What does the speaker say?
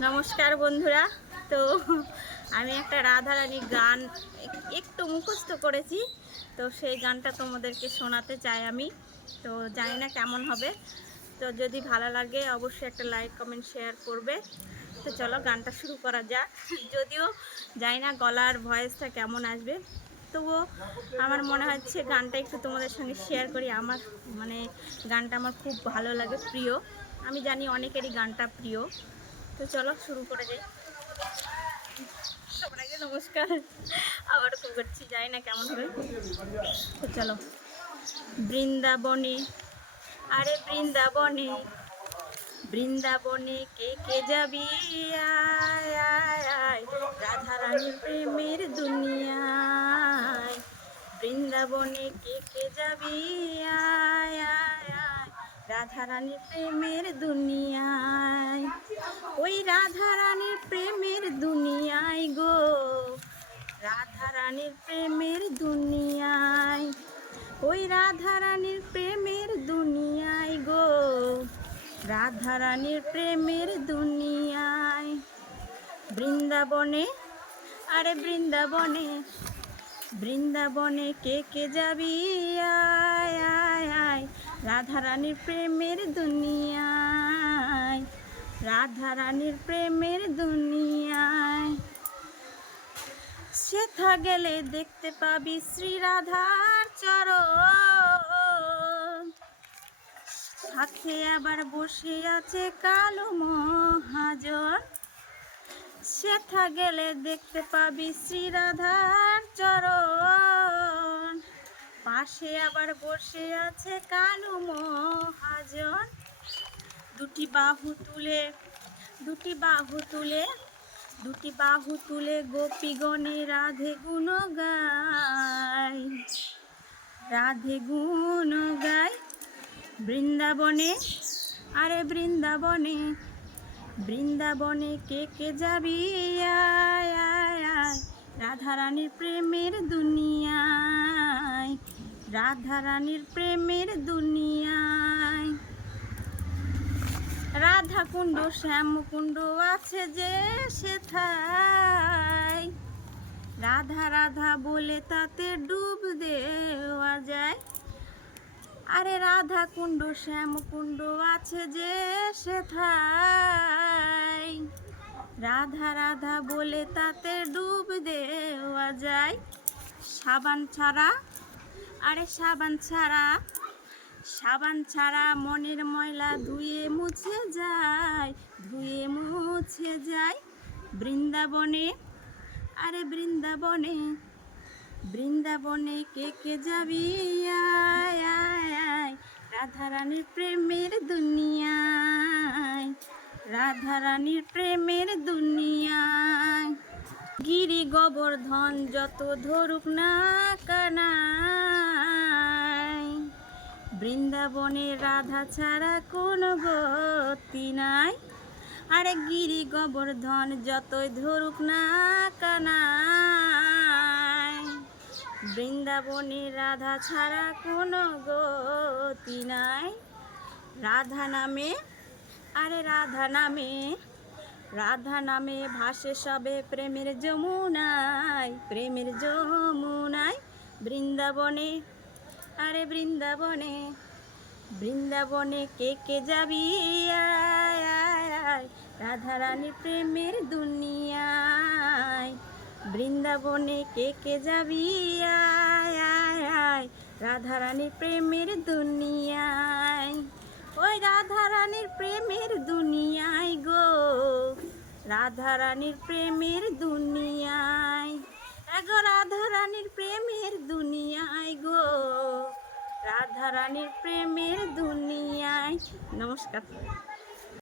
নমস্কার বন্ধুরা। তো আমি একটা রাধারানী গান একটু মুখস্থ করেছি, তো সেই গানটা তোমাদেরকে শোনাতে চাই আমি। তো জানি না কেমন হবে, তো যদি ভালো লাগে অবশ্যই একটা লাইক কমেন্ট শেয়ার করবে। তো চলো গানটা শুরু করা যাক। যদিও জানি না গলার ভয়েসটা কেমন আসবে, তবুও আমার মনে হচ্ছে গানটা একটু তোমাদের সঙ্গে শেয়ার করি। আমার গানটা আমার খুব ভালো লাগে, প্রিয়। আমি জানি অনেকেরই গানটা প্রিয়। তো চলো শুরু করে যাই। সবার আগে নমস্কার, আবার করছি, জানি না কেমন হবে। তো চলো। বৃন্দাবনে, আরে বৃন্দাবনে, বৃন্দাবনে কে কে যাবি, আয় আয় আয়, রাধারানীর প্রেমের দুনিয়ায়। বৃন্দাবনে কে কে যাবি, আয় আয় আয়, রাধারানীর প্রেমের দুনিয়ায়। ওই রাধারানীর প্রেমের দুনিয়ায় গো, রাধারানীর প্রেমের দুনিয়ায়। ওই রাধারানীর প্রেমের দুনিয়ায় গো, রাধারানীর প্রেমের দুনিয়ায়। বৃন্দাবনে, আরে বৃন্দাবনে, বৃন্দাবনে কে কে যাবি, আয় আয় আয়, রাধারানীর প্রেমের দুনিয়ায়, রাধারানীর প্রেমের দুনিয়ায়। সেথা গেলে দেখতে পাবি শ্রী রাধার চরণ, সাথে আবার বসে আছে কালো মহাজন। সেথা গেলে দেখতে পাবি শ্রী রাধার চরণ, পাশে আবার বসে আছে কালো মহাজন। দুটি বাহু তুলে, দুটি বাহু তুলে, দুটি বাহু তুলে গোপীগণে রাধে গুণ গায়, রাধে গুণ গায়। বৃন্দাবনে, আরে বৃন্দাবনে, বৃন্দাবনে কে কে যাবি, আয় আয় আয়, রাধারানীর প্রেমের দুনিয়ায়, রাধারানীর প্রেমের দুনিয়ায়। রাধা কুণ্ড শ্যামকুণ্ড আছে যে সেথায়, রাধা রাধা বলে তাতে ডুব দেওয়া যায়। আরে রাধা কুণ্ড শ্যামকুণ্ড আছে যে সেথায়, রাধা রাধা বলে তাতে ডুব দেওয়া যায়। সাবান ছাড়া, আরে সাবান ছাড়া, সাবান ছাড়া মনের ময়লা ধুয়ে মুছে যায়, ধুয়ে মুছে যায়। বৃন্দাবনে, আরে বৃন্দাবনে, বৃন্দাবনে কে কে যাবি, আয় আয় আয়, রাধারানীর প্রেমের দুনিয়ায়, রাধারানীর প্রেমের দুনিয়ায়। গিরি গোবর্ধন যত ধরুক না কানাই, বৃন্দাবনে রাধা ছাড়া কোনো গতি নাই। আরে গিরি গোবর্ধন যতই ধরুক না কানাই, বৃন্দাবনে রাধা ছাড়া কোনো গতি নাই। রাধা নামে, আরে রাধা নামে, রাধা নামে ভাসে সবে প্রেমের যমুনায়, প্রেমের যমুনায়। বৃন্দাবনে, আরে বৃন্দাবনে, বৃন্দাবনে কে কে যাবি, আয় আয় আয়, রাধারানীর প্রেমের দুনিয়ায়। বৃন্দাবনে কে কে যাবি, আয় আয় আয়, রাধারানীর প্রেমের দুনিয়ায়। ওই রাধারানীর প্রেমের দুনিয়ায় গো, রাধারানীর প্রেমের দুনিয়ায়। এগো রাধারানীর প্রেমের দুনিয়ায় গো, রাধারানীর প্রেমের দুনিয়ায়। নমস্কার।